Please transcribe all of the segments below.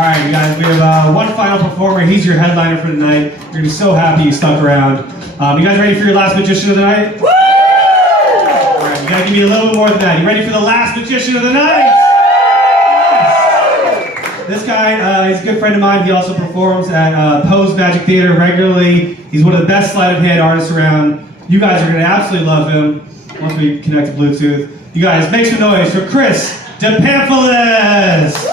right, you guys, we have one final performer. He's your headliner for the night. You're gonna be so happy you stuck around. You guys ready for your last magician of the night? Woo! All right, you gotta give me a little bit more than that. You ready for the last magician of the night? Yes. This guy, he's a good friend of mine. He also performs at Poe's Magic Theater regularly. He's one of the best sleight of hand artists around. You guys are gonna absolutely love him once we connect to Bluetooth. You guys, make some noise for Chris DePamphilis!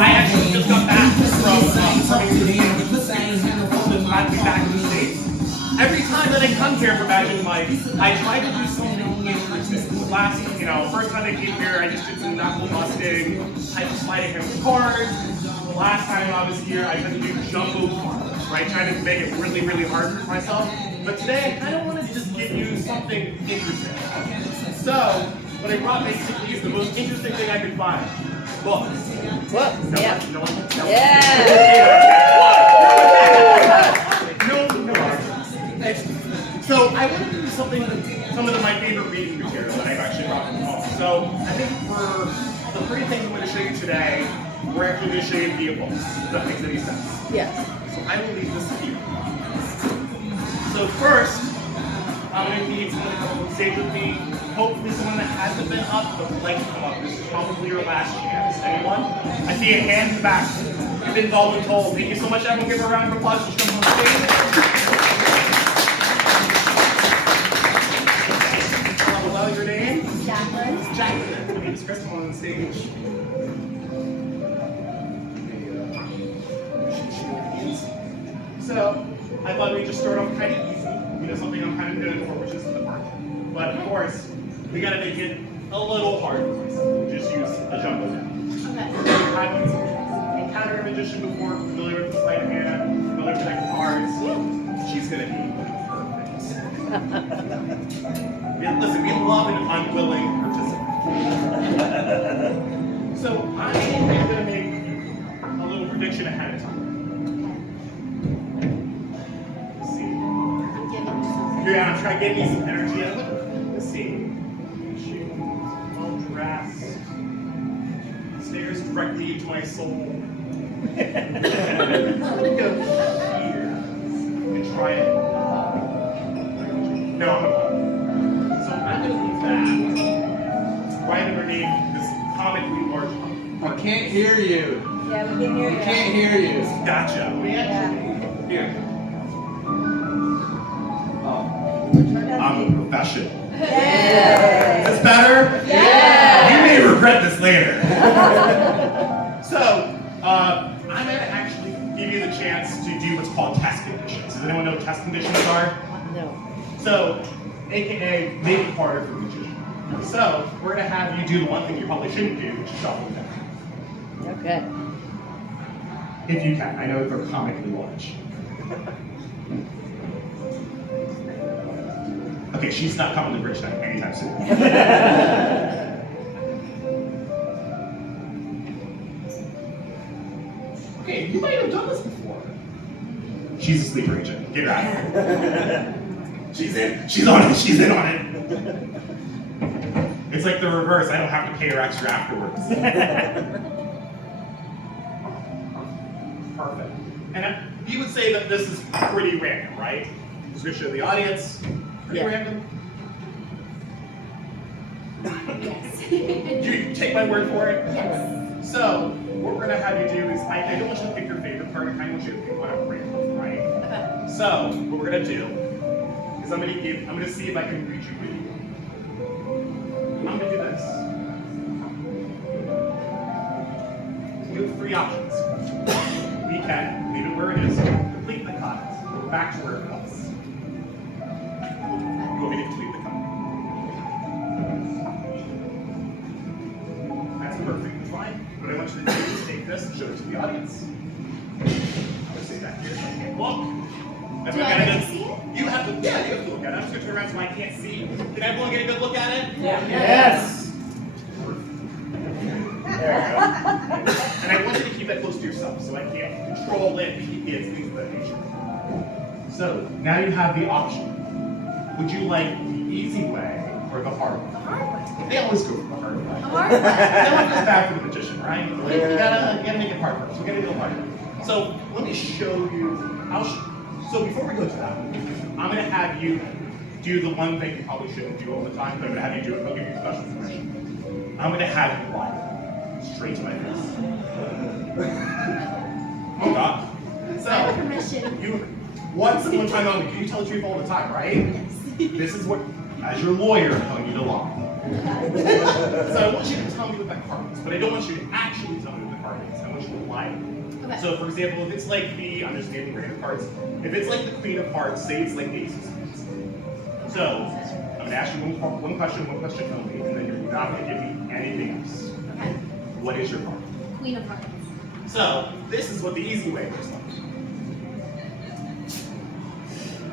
I actually just got back in the States. Every time that I come here for Magic Mike, I try to do something interesting. First time I came here, I just did some knuckle busting, type of sleight of hand cards. The last time I was here, I tried to do jumbo cards, right? Trying to make it really, really hard for myself. But today, I kind of want to just give you something interesting. So, what I brought basically is the most interesting thing I could find. Books. What? No, Yeah. no, no. Yeah. So I want to do something, some of my favorite reading material that I've actually brought from home. So I think for the three things I'm going to show you today, we're actually going to show you via books. If that makes any sense. Yes. So I will leave this here. So first, I'm going to need someone to come on stage with me. Hopefully someone that hasn't been up but would like to come up. This is probably your last chance. Anyone? I see a hand in the back. You've been voluntold. Thank you so much, everyone. Give her a round of applause. Just come on stage. Hello, your name? Jacqueline. Jacqueline. My name is Chris. I'm on stage. So, I thought we'd just start off kind of easy. Something I'm kind of good for, which is the part. But of course, we gotta make it a little hard for myself. Just use a jumbo now. Okay. I've encountered a magician before, familiar with the sleight of hand, familiar with the cards. She's gonna be perfect. Listen, we love an unwilling participant. So I am gonna make a little prediction ahead of time. Yeah, I'm trying to get me some energy out of it. Let's see. She's well dressed. Stares directly into my soul. I'm gonna go here and try it. No, I'm not. So I'm gonna leave that right underneath this comically large I can't hear you. Yeah, we can hear I you. can't hear you. Gotcha. Yeah. Here. Turn I'm down a professional. the- Yeah. Is this better? Yeah. You may regret this later. So, I'm going to actually give you the chance to do what's called test conditions. Does anyone know what test conditions are? No. So, AKA, maybe harder for a magician. So, we're going to have you do the one thing you probably shouldn't do, which is shuffle down. Okay. If you can. I know they're comically large. Okay, she's not coming to bridge night anytime soon. Okay, you might have done this before. She's a sleeper agent. Get her out of here. She's in. She's on it. She's in on it. It's like the reverse. I don't have to pay her extra afterwards. Perfect. And you would say that this is pretty random, right? Just to show the audience. Pretty random. Yes. You take my word for it? Yes. So, what we're gonna have you do is, I don't want you to pick your favorite card, I kind of want you to pick one at random, right? Okay. So, what we're gonna do is I'm gonna see if I can reach you with you. I'm gonna do this. You have three options. We can leave it where it is, complete the cut, go back to where it was. You want me to complete the card? That's perfectly fine. What I want you to do is take this and show it to the audience. I'm gonna say back here so I can't look. And Do we're I gonna get to go- see it? You have to, yeah, you have to look at it. I'm just gonna turn around so I can't see. Can everyone get a good look at it? Yes. There you go. And I want you to keep that close to yourself so I can't control it, keep it, things of that nature. So now you have the option. Would you like the easy way or the hard way? The hard way. They always go for the hard way. The hard way. That one goes back for the magician, right? You gotta make it hard first. We gotta do it hard. So let me show you. So before we go to that, I'm gonna have you do the one thing you probably shouldn't do all the time, but I'm gonna have you do it. I'll give you special permission. I'm gonna have you lie straight to my face. Oh God. I have So permission. you once and one time only. You tell the truth all the time, right? This is what, as your lawyer, I'm telling you to lie. So I want you to tell me what that card is, but I don't want you to actually tell me what the card is. I want you to lie. Okay. So, for example, if it's like the, I'm just naming random cards, if it's like the Queen of Hearts, say it's like the Ace of Spades. So, I'm going to ask you one question only, and then you're not going to give me anything else. Okay. What is your card? Queen of Hearts. So, this is what the easy way looks like.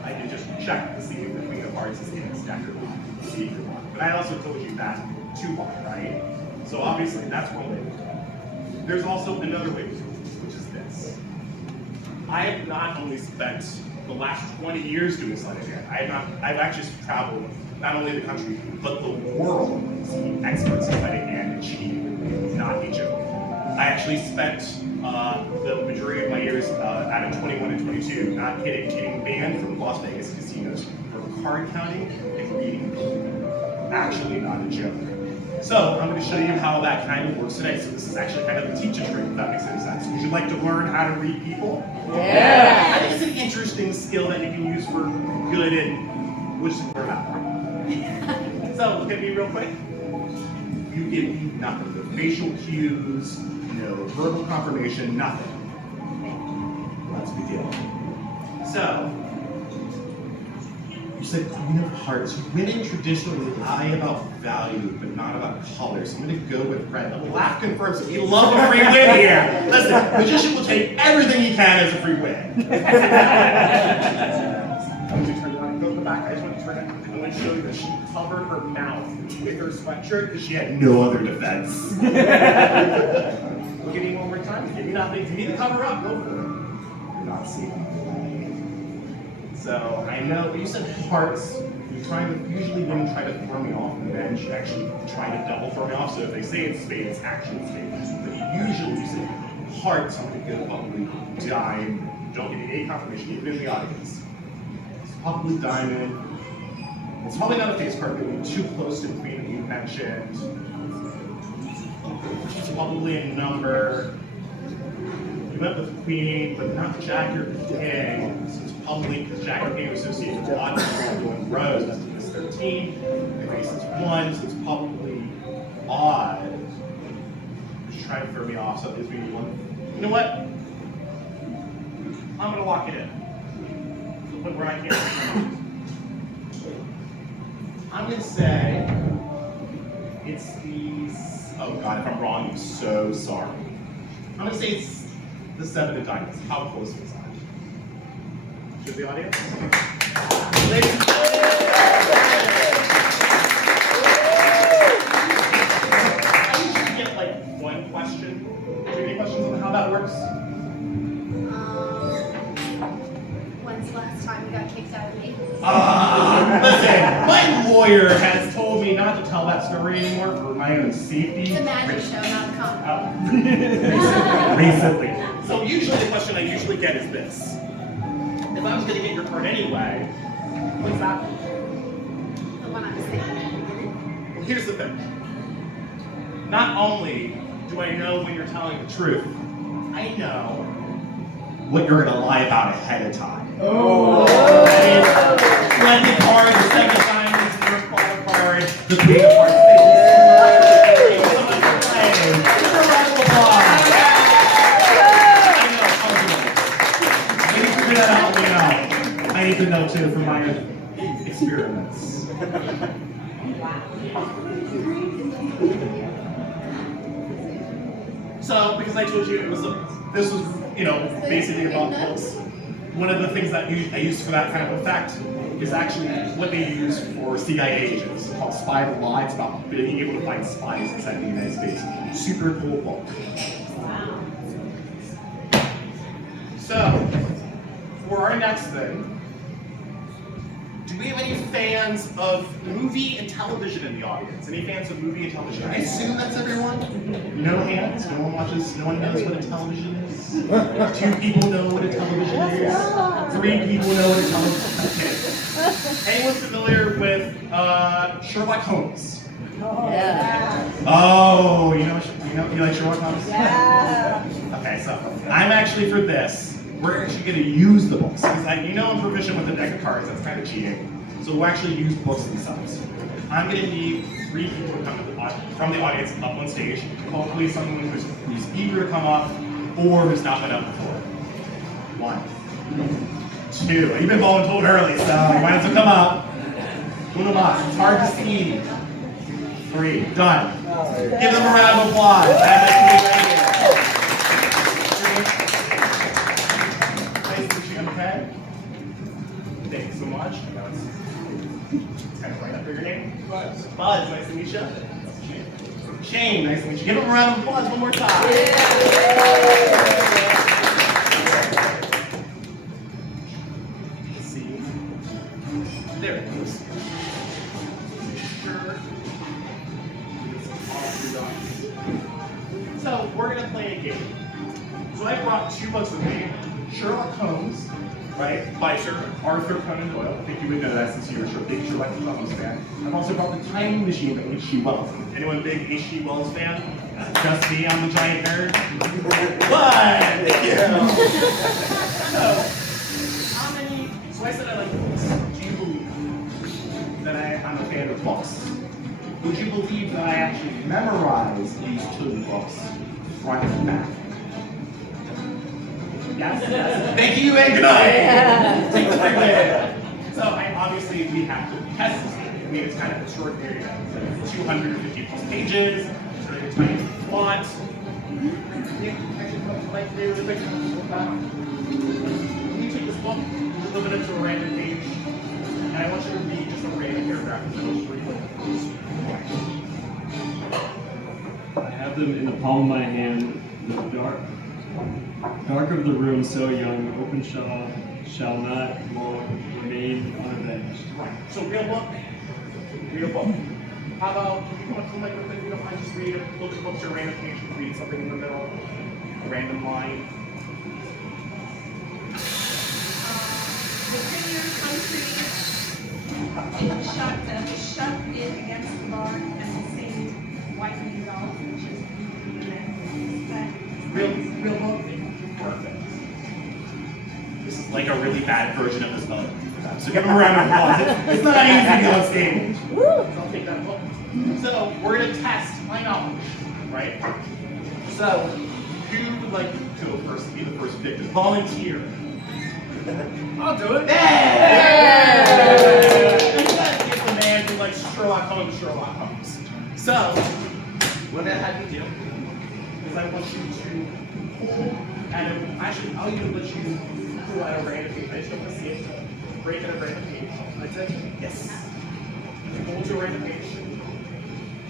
I can just check to see if the Queen of Hearts is in the stack or not, see if you're wrong. But I also told you that to lie, right? So obviously, that's one way to do it. There's also another way to do it, which is this. I have not only spent the last 20 years doing sleight of hand, I've actually traveled not only the country, but the world seeing experts in sleight of hand and cheating, not a joke. I actually spent the majority of my years out of 21 and 22, not kidding, getting banned from Las Vegas casinos for card counting and reading people. Actually not a joke. So I'm going to show you how that kind of works today. So this is actually kind of a teacher trick, if that makes any sense. Would you like to learn how to read people? Yeah. I think it's an interesting skill that you can use for good and which is where that. So look at me real quick. You give me nothing. No facial cues, no verbal confirmation, nothing. Let's begin. So, you said Queen of Hearts. Women traditionally lie about value, but not about color. So I'm going to go with red. The laugh confirms that we love a free win here. Listen, magician will take everything he can as a free win. I'm going to turn it on and go to the back. I just want to turn it. I'm going to show you that she covered her mouth with her sweatshirt because she had no other defense. Look at me one more time. Give me nothing. If you need to cover up, go for it. You're not seeing. So I know, but you said hearts. You're trying to, usually women try to throw me off, and men should actually try to double throw me off. So if they say it's spade, it's actually spade. But usually you say hearts, I'm going to go probably dime. Don't give me any confirmation, even in the audience. It's probably diamond. It's probably not a face card, but it's too close to the queen that you mentioned. It's probably a number. You went with queen, but not jack or king. So it's probably because jack or king are associated with odd numbers, rows. That's 13. The face is 1, so it's probably odd. Just trying to throw me off, so it gives me 1. You know what? I'm gonna lock it in. Look where I can't. I'm gonna say it's these. Oh God, if I'm wrong, I'm so sorry. I'm gonna say it's the 7 of diamonds. How close was that? Should the audience? Ladies and gentlemen. I usually get like one question. Do you have any questions on how that works? When's the last time you got kicked out of me? Listen, my lawyer has told me not to tell that story anymore for my own safety. It's a magic show, not a comedy. Recently. So usually the question I usually get is this. If I was going to get your card anyway, what's that? The one I was thinking at the beginning. Well, here's the thing. Not only do I know when you're telling the truth, I know what you're going to lie about ahead of time. Oh. Splendid card, the 7 of diamonds, the first card, the Queen of Hearts. Thank you so much for playing. Give her a round of applause. I need to do that out, you know. I need to know too for my. It's experiments. So, because I told you this was, basically about books. One of the things that I used for that kind of effect is actually what they use for CIA agents, called Spy the Lie. It's about being able to find spies inside the United States. Super cool book. So, for our next thing, do we have any fans of movie and television in the audience? Any fans of movie and television? I assume that's everyone. No hands? No one watches? No one knows what a television is? 2 people know what a television is? 3 people know what a television is? Anyone familiar with Sherlock Holmes? Yeah. Oh, you like Sherlock Holmes? Yeah. Okay, so I'm actually for this. We're actually going to use the books because I'm proficient with a deck of cards. That's kind of cheating. So we'll actually use books themselves. I'm going to need 3 people to come from the audience up on stage. Hopefully, someone who's eager to come up or who's not been up before. 1, 2. You've been voluntold early, so you might as well come up. Uno más. It's hard to see. 3. Done. Give them a round of applause. Nice to meet you. Okay. Thanks so much. It's kind of right after your name. Buzz. Buzz. Nice to meet you. Shane. Nice to meet you. Give them a round of applause one more time. Let's see. There it goes. So we're going to play a game. So I brought 2 books with me. Sherlock Holmes, right, by Sir Arthur Conan Doyle. I think you would know that since you're a big Sherlock Holmes fan. I've also brought The Time Machine by H.G. Wells. Anyone a big H.G. Wells fan? Just me, I'm the giant nerd. But, So I said I like books. Do you believe that I'm a fan of books? Would you believe that I actually memorized these 2 books front and back? Yes? Thank you and good night! Take the break. So obviously we have to test this game. I mean, it's kind of extraordinary. 250 plus pages, it's really tiny font. Like to do really quick. When you take this book, you flip it into a random page, and I want you to read just a random paragraph of those 3 books. I have them in the palm of my hand, the dark of the room so young, open shall not long remain unavenged. Right. So real book. Real book. How about if you come up to like if you don't mind just read a look at books or a random page and read something in the middle, a random line. Within your country, shut in against the bar and the same white result, which is real book. Perfect. This is like a really bad version of this book. So give them a round of applause. It's not easy to get on stage. So I'll take that book. So we're gonna test my knowledge, right? So who would like to go first? Be the first victim. Volunteer. I'll do it. Give the man who likes Sherlock Holmes. So what I have you do is I want you to pull out of. Actually, I'll even let you pull out a random page. I just don't want to see it. Break out a random page. That's it? Yes. Pull to a random page.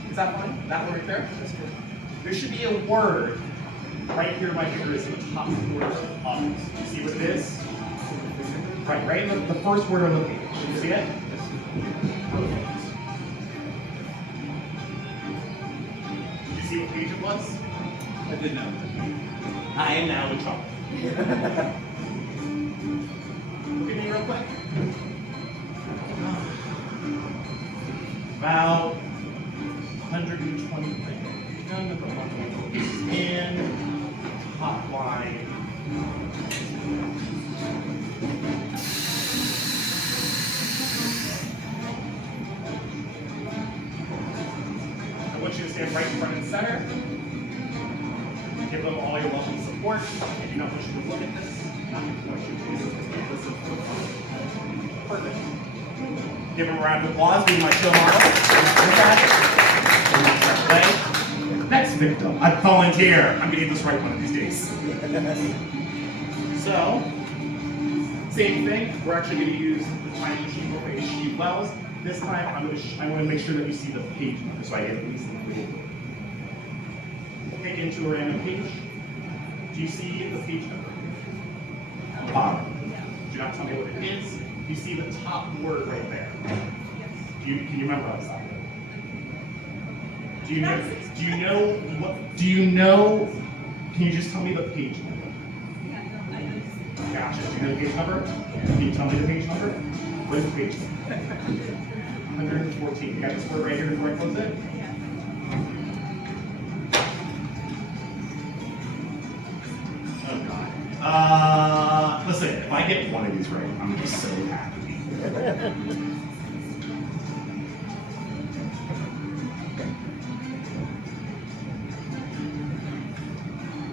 Is that fine? That one right there? That's good. There should be a word right here. My finger is in the top corner of it. You see what it is? Right in the first word on the page. You see it? Perfect. Did you see what page it was? I did not. I am now in trouble. Look at me real quick. About 120 things. Number 120 in top line. I want you to stand right in front and center. Give them all your love and support. I do not want you to look at this. I want you to listen. Perfect. Give him a round of applause, be my show model. Next victim. I volunteer. I'm gonna get this right one of these days. So, same thing. We're actually gonna use the time machine for sheet wells. This time, I want to make sure that you see the page number, so I get at least the page. Pick into a random page. Do you see the page number? On the bottom. Do not tell me what it is. Do you see the top word right there? Can you memorize that? Do you know? Can you just tell me the page number? Gotcha. Do you know the page number? Can you tell me the page number? What is the page number? 114. You got this word right here before I close it? Oh God. Listen, if I get one of these right, I'm gonna be so happy.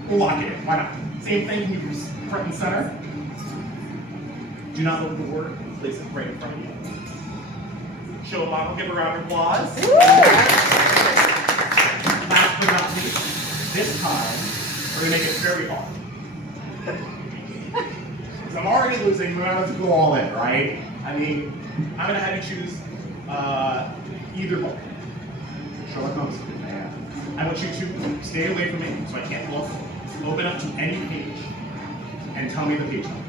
We'll lock it in. Why not? Same thing. Can you use front and center? Do not look at the word. Place it right in front of you. Show a model. Give a round of applause. Last but not least, this time we're gonna make it very hard. Because I'm already losing. We might have to go all in, right? I mean, I'm gonna have you choose either book. Sherlock Holmes. I want you to stay away from me so I can't look. Open up to any page and tell me the page number.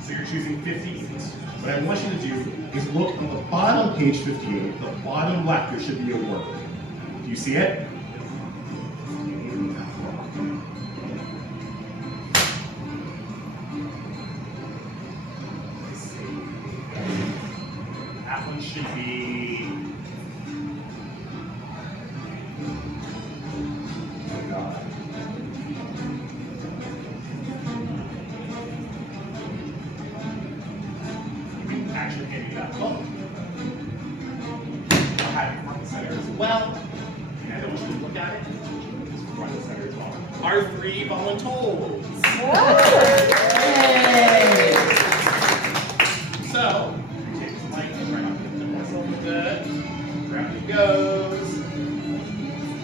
So you're choosing 58. What I want you to do is look on the bottom of page 58, the bottom left, there should be a word. Do you see it? That one should be... Oh God. Actually give you that book. I'll have it front and center as well. And I want you to look at it. Just front and center as well. Our three voluntold. So, take this mic, try not to get myself good. Round it goes.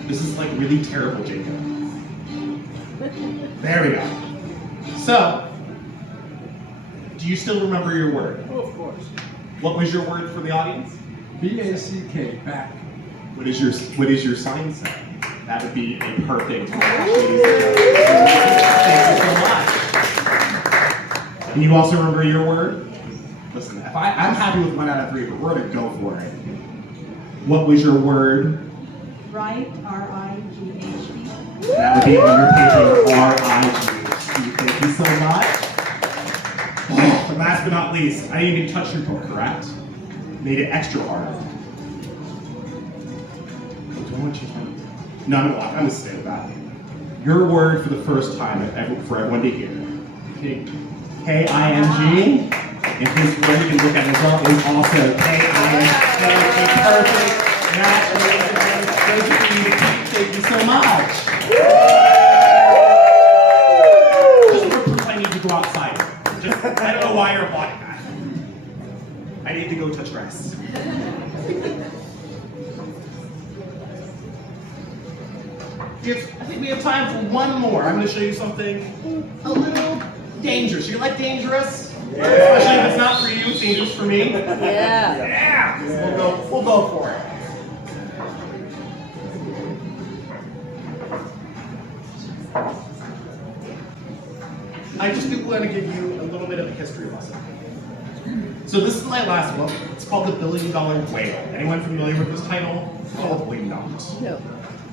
This is like really terrible, Jacob. There we go. So, do you still remember your word? Oh, of course. What was your word for the audience? B-A-C-K, back. What is your sign say? That would be a perfect match. Thank you so much. And you also remember your word? Listen, I'm happy with 1 out of 3, but we're gonna go for it. What was your word? Right, R-I-G-H-T. That would be on your paper, R-I-G-H-T. Thank you so much. And last but not least, I didn't even touch your book, correct? Made it extra hard. Don't want you to. No, I'm gonna stay with that. Your word for the first time for everyone to hear. K-I-N-G. And his word you can look at as well is also K-I-N-G. Perfect match. Thank you so much. Just for proof I need to go outside. I don't know why you're applauding that. I need to go touch grass. I think we have time for one more. I'm going to show you something a little dangerous. You like dangerous? Yeah. Especially if it's not for you, it's dangerous for me. Yeah. We'll go for it. I just want to give you a little bit of a history lesson. So this is my last book. It's called The $1 Billion Whale. Anyone familiar with this title? Probably not. No.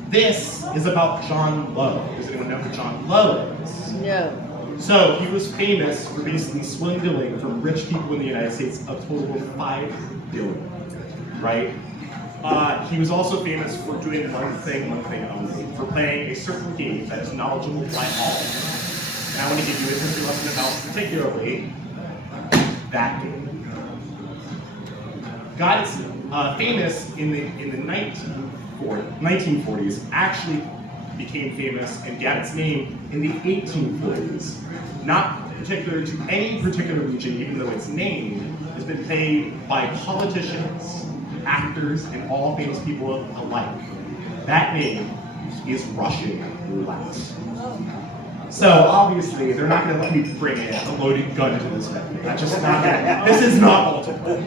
This is about John Lowe. Does anyone know who John Lowe is? No. So he was famous for basically swindling from rich people in the United States a total of $5 billion, right? He was also famous for doing one thing only, for playing a certain game that is knowledgeable by all. And I want to give you a history lesson about particularly that game. Got famous in the 1940s, actually became famous and got its name in the 1840s. Not particular to any particular region, even though its name has been paid by politicians, actors, and all famous people alike. That name is Russian roulette. So obviously, they're not going to let me bring in a loaded gun into this venue. That's just not gonna, this is not Baltimore.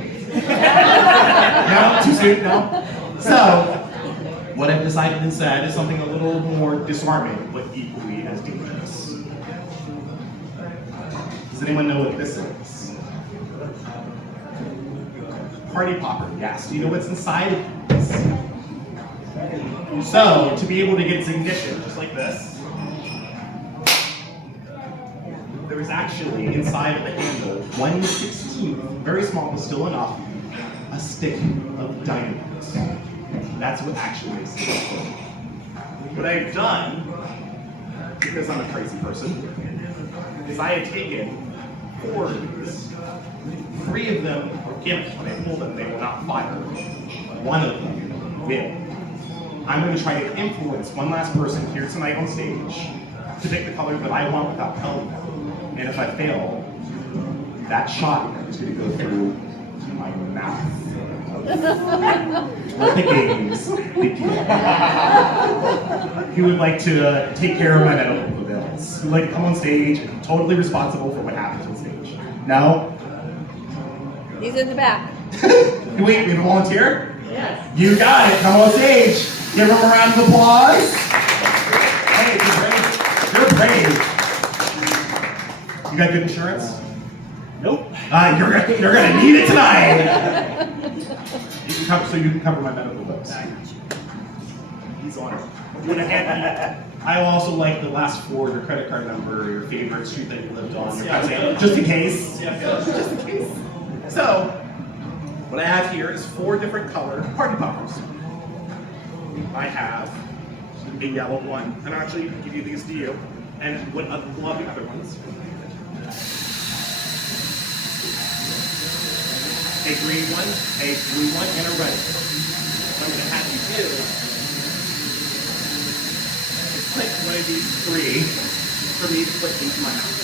No, too soon, no. So, what I've decided instead is something a little more disarming, but equally as dangerous. Does anyone know what this is? Party popper, yes. Do you know what's inside of this? So, to be able to get its ignition, just like this, there is actually inside of the handle 1/16, very small but still enough, a stick of dynamite. That's what actually makes it work. What I've done, because I'm a crazy person, is I have taken 4 of these. 3 of them are gimmicks. When I pull them, they will not fire. 1 of them will. I'm going to try to influence one last person here tonight on stage to pick the color that I want without telling them. And if I fail, that shot is going to go through my mouth. Let the games begin. Who would like to take care of my medical bills? Who would like to come on stage and be totally responsible for what happens on stage? No? He's in the back. Wait, we have a volunteer? Yes. You got it. Come on stage. Give them a round of applause. Hey, you're brave. You got good insurance? Nope. You're gonna need it tonight. So you can cover my medical bills. He's on it. I also like the last 4, your credit card number, your favorite street that you lived on, just in case. Just in case. So, what I have here is 4 different color party poppers. I have a yellow one, and I'll actually give you these to you, and what love the other ones. A green one, a blue one, and a red one. What I'm going to have you do is click one of these 3 for me to put into my mouth.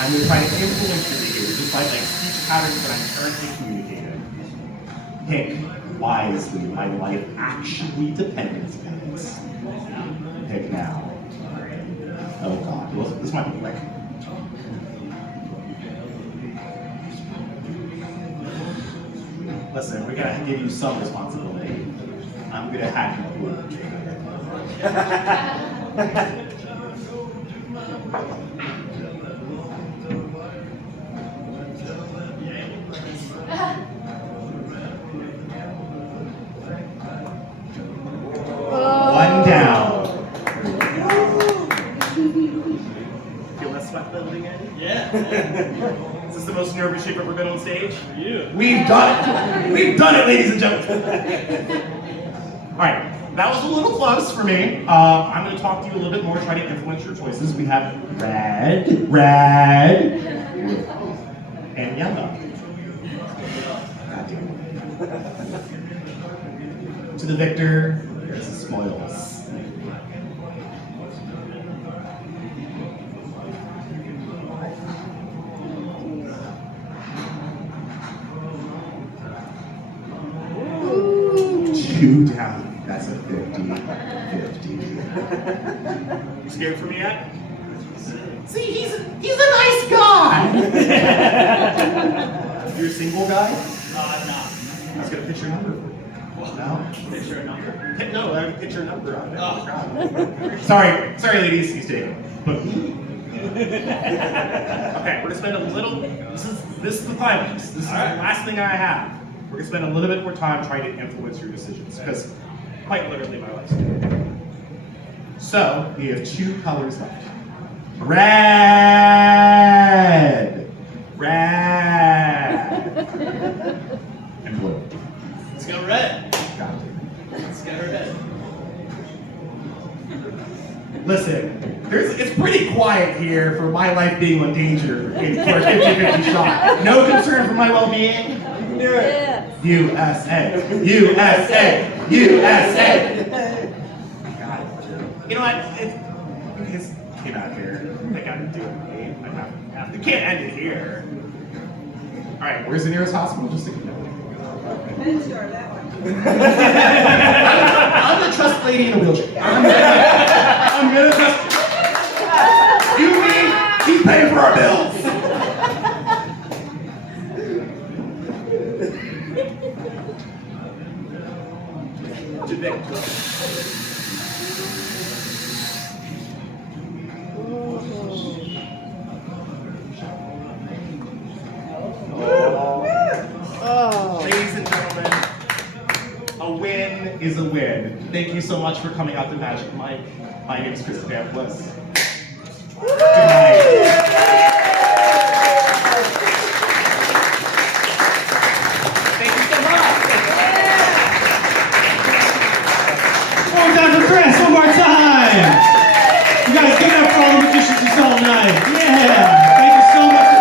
I'm going to try to influence your behavior just by like speech patterns that I'm currently communicating. Pick wisely. My life actually depends on this. Pick now. Oh God, well, this might be quick. Listen, we're gonna give you some responsibility. I'm gonna have you do it. One down. Feel that sweat building in? Yeah. Is this the most nervous you've ever been on stage? You. We've done it! We've done it, ladies and gentlemen! Alright, that was a little close for me. I'm going to talk to you a little bit more, try to influence your choices. We have red, and yellow. God damn it. To the victor, there's the spoils. Two down. That's a 50-50. You scared for me yet? See, he's a nice guy. You're a single guy? No. I was gonna pitch your number. No? Picture a number. No, I would pitch your number on it. Oh. Sorry, ladies. He's taken. But okay, we're gonna spend a little. This is the climax. This is the last thing I have. We're gonna spend a little bit more time trying to influence your decisions because quite literally my life's today. So we have 2 colors left. Red, and blue. Let's go red. Got it. Let's go red. Listen, it's pretty quiet here for my life being in danger for a 50-50 shot. No concern for my well-being. Yes. USA, USA, USA. God. You know what? You guys came out here. I have to. Can't end it here. All right, Where's the nearest hospital? Just to Men's store, that one. I'm gonna trust lady in a wheelchair. I'm gonna trust you mean he's paying for our bills? What you think? Oh. Ladies and gentlemen, a win is a win. Thank you so much for coming out to Magic Mike. My name is Chris Bliss.